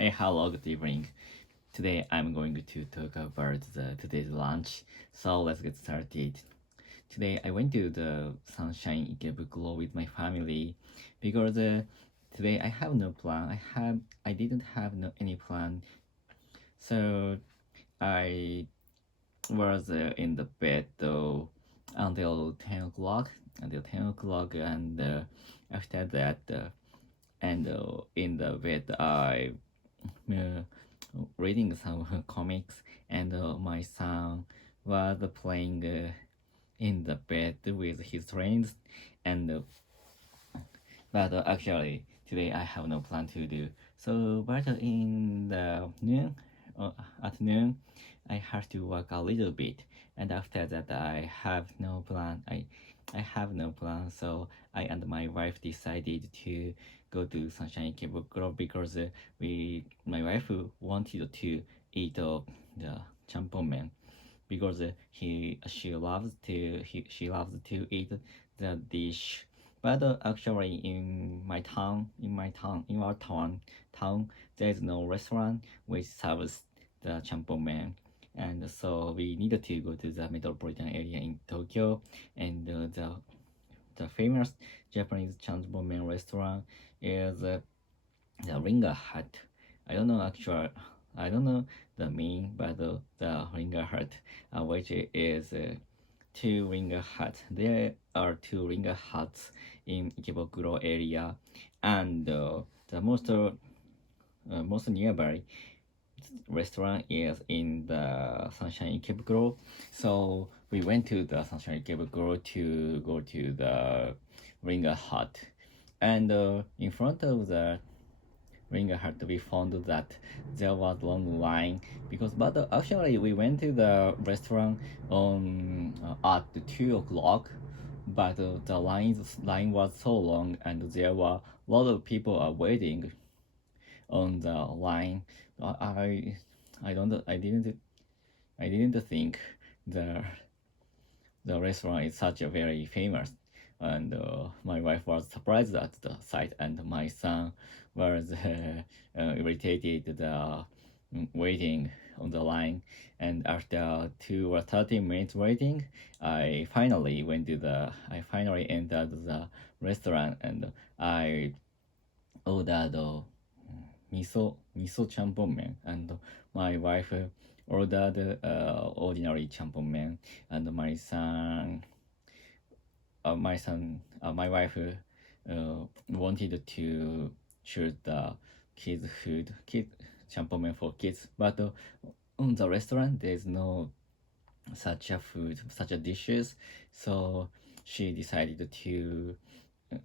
Hey, hello, good evening. Today I'm going to talk about today's lunch. So let's get started. Today I went to the Sunshine Ikebukuro with my family because today I have no plan. I didn't have any plan. So I was in the bed though until 10 o'clock. And after that and in the bed I uh, reading some comics, and my son was playing in the bed with his friends, and but actually today I have no plan to do. So, but in the noon, at noon, I have to work a little bit, and after that I have no plan. I have no plan, so I and my wife decided to go to Sunshine Ikebukuro because my wife wanted to eat the champon because she loves to eat the dish. But actually, in our town, there is no restaurant which serves the champon, and so we needed to go to the metropolitan area in Tokyo, and the famous Japanese champon restaurant is the Ringer Hut. I don't know actual. I don't know the mean, but the Ringer Hut, which is two Ringer Huts. There are two Ringer Huts in Ikebukuro area, and the most nearby restaurant is in the Sunshine Ikebukuro. So we went to the Sunshine Ikebukuro to go to the Ringer Hut, and in front of the Ringer had to be found that there was long line because but actually we went to the restaurant on at 2 o'clock, but the line was so long and there were a lot of people are waiting on the line. I don't I didn't think the the restaurant is such a very famous, and my wife was surprised at the sight, and my son was irritated waiting on the line. And after 2 or 30 minutes waiting, I finally entered the restaurant, and I ordered miso champon men, and my wife ordered ordinary champon men, and my wife wanted to choose the kid champon men for kids, but on the restaurant there's no such a dishes, so she decided to uh,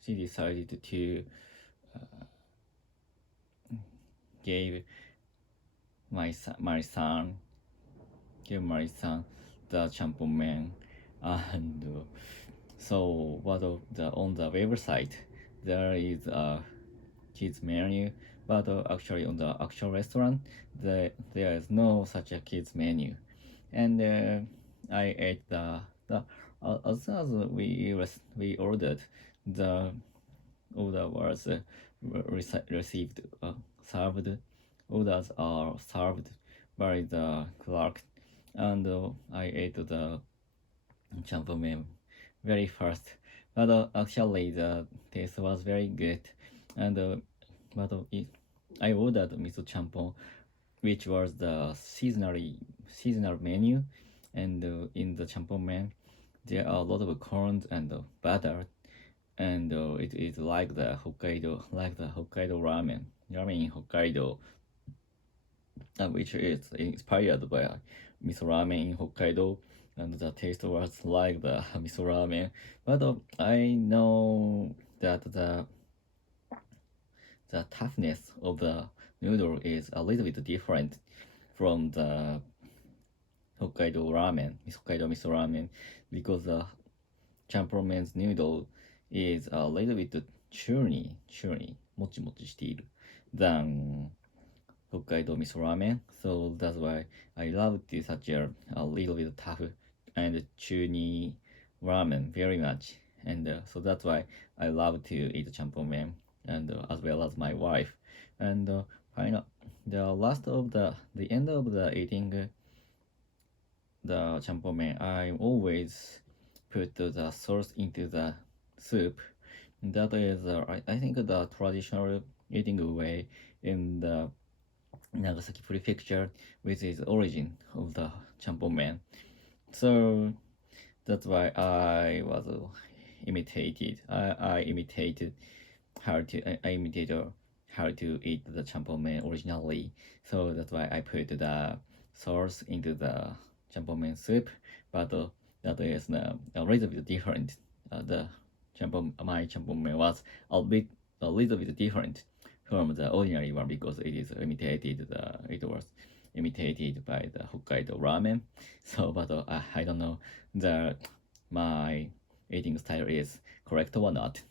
she decided to give my son give my son the champon man, and so what of the on the website there is a kids menu, but actually on the actual restaurant there is no such a kids menu, and I ate the as soon as we ordered, the order was received served orders are served by the clerk, and I ate the champon very fast, but actually the taste was very good, and but I ordered miso champon, which was the seasonal menu, and in the champon man there are a lot of corn and butter, and it is like the Hokkaido ramen in Hokkaido, which is inspired by miso ramen in Hokkaido, and the taste was like the miso ramen. But I know that the toughness of the noodle is a little bit different from the Hokkaido miso ramen, because the Champormen's noodle is a little bit chewy, もちもちしている than Hokkaido miso ramen. So that's why I love this such a little bit tough and chewy ramen very much. And so that's why I love to eat champon men. and as well as my wife. And final, the end of the eating the champon, I always put the sauce into the soup. That is, I think, the traditional eating way in the Nagasaki Prefecture, which is origin of the champon. So that's why I was imitated. I imitated I imitated how to eat the champon originally. So that's why I put the sauce into the champon soup. But that is a little bit different. The my champon was a little bit different from the ordinary one because it was imitated by the Hokkaido ramen. So, but I don't know the my eating style is correct or not.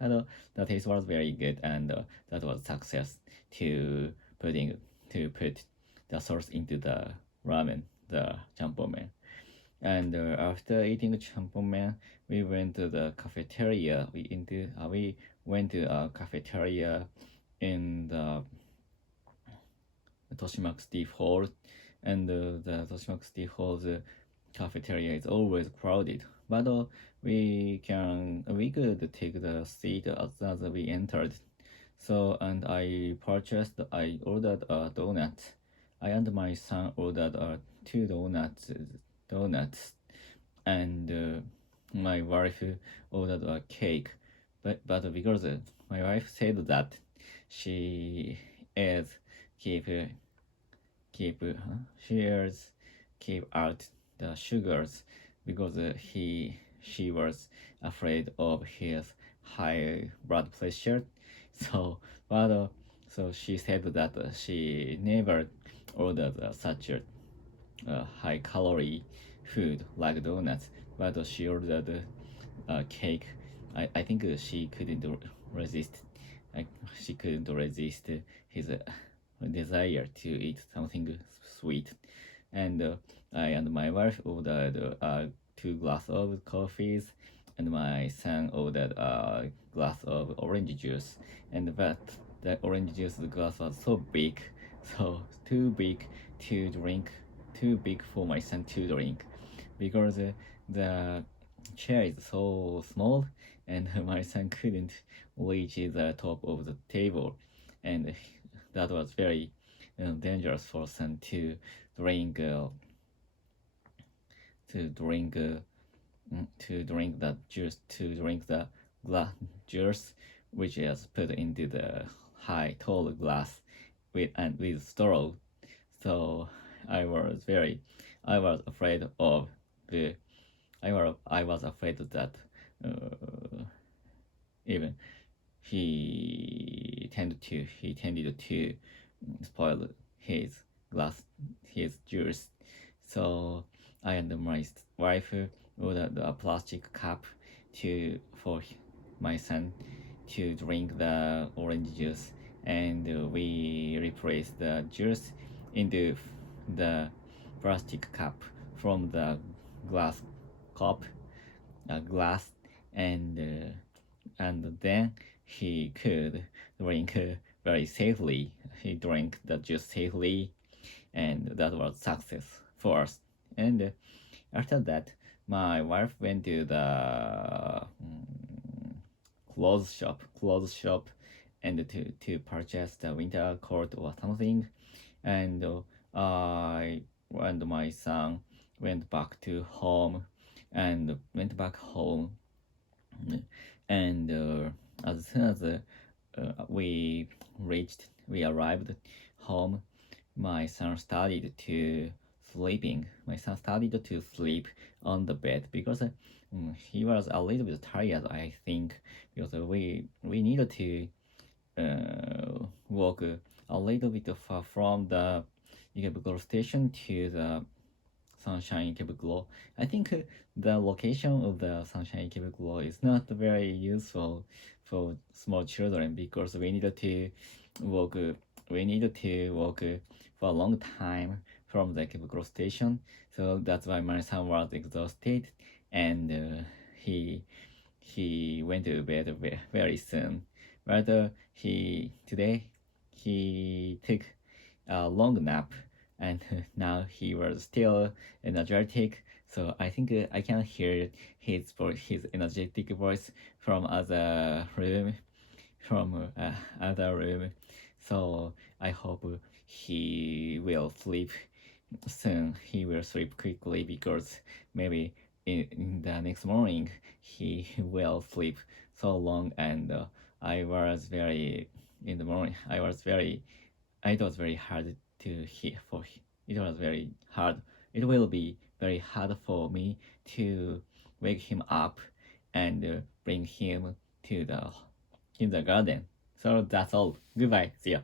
And the taste was very good, and that was success to putting to put the sauce into the ramen, the champon. And after eating the champon, we went to the cafeteria. We went to a cafeteria in the Toshimaku Steve Hall, and the Toshimaku Steve Hall's cafeteria is always crowded. But we could take the seat as we entered. So and I ordered a donut. I and my son ordered two donuts, and my wife ordered a cake. But because my wife said that she is keep keep she is keep out the sugars because she was afraid of his high blood pressure. So but so she said that she never ordered such a high calorie food like donuts, but she ordered cake. I think she couldn't resist. Like she couldn't resist his desire to eat something sweet, and I and my wife ordered two glass of coffees, and my son ordered a glass of orange juice, and but the orange juice glass was so big, so too big to drink, too big for my son to drink, because the chair is so small, and my son couldn't reach the top of the table, and that was very dangerous for son drink uh, to drink to drink that juice to drink the glass juice which is put into the high tall glass with straw. So I was very I was afraid of the I was afraid that uh, even he tended to spoil his juice. So I and my wife ordered a plastic cup for my son to drink the orange juice, and we replaced the juice into the plastic cup from the glass cup, glass, and then he could drink very safely. He drank the juice safely, and that was success for us. And after that, my wife went to the clothes shop, and to purchase the winter coat or something. And I and my son went back to home, and went back home, and as soon as we arrived home, my son started to my son started to sleep on the bed because he was a little bit tired, I think, because we needed to walk a little bit far from the Ikebukuro station to the Sunshine Ikebukuro. I think the location of the Sunshine Ikebukuro is not very useful for small children because walk we needed to walk for a long time from the Ikebukuro station. So that's why my son was exhausted, and he went to bed very soon but he today he took a long nap, and now he was still energetic. So I think I can hear his energetic voice from other room. So I hope he will sleep soon. He will sleep quickly because maybe in the next morning he will sleep so long. And I was very in the morning. It was very hard to hear for. It was very hard. It will be very hard for me to wake him up and bring him to the kindergarten. So that's all. Goodbye. See ya.